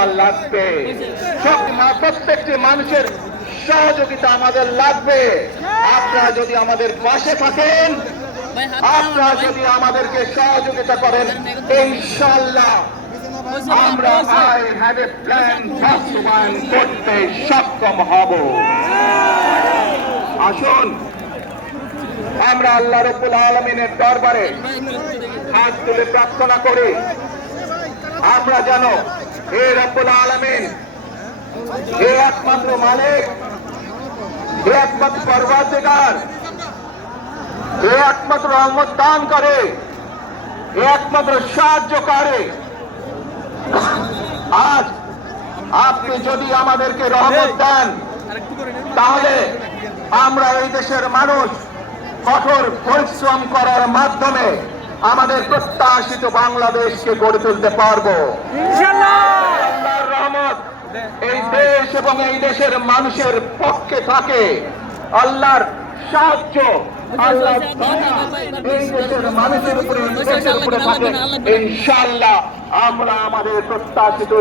লাগবে, প্রত্যেকটি মানুষের সহযোগিতা আমাদের লাগবে। আপনারা যদি আমাদের পাশে থাকেন, আপনারা যদি আমাদেরকে সহযোগিতা করেন, ইনশাআল্লাহ আমরা আই হ্যাভ এ প্ল্যান বাস্তবায়ন করতে সক্ষম হব। আসুন আমরা আল্লাহ রাব্বুল আলামিনের দরবারে হাত তুলে প্রার্থনা করি, আমরা যেন হে রব্বুল আলামিন, হে একমাত্র মালিক, হে একমাত্র পরওয়ারদিগার, হে একমাত্র রহমত দান করে, হে একমাত্র সাহায্যকারী, আজ আপনি যদি আমাদেরকে রহমত দেন, তাহলে আমরা এই দেশের মানুষ কঠোর পরিশ্রম করার মাধ্যমে আমাদের প্রত্যাশিত বাংলাদেশকে গড়ে তুলতে পারবো। আল্লাহর রহমত এই দেশ এবং এই দেশের মানুষের পক্ষে থাকে, আল্লাহর সাহায্য, আল্লাহর দয়া এই দেশের মানুষের উপরে, দেশের উপরে থাকে। ইনশাআল্লাহ আমরা আমাদের প্রত্যাশিত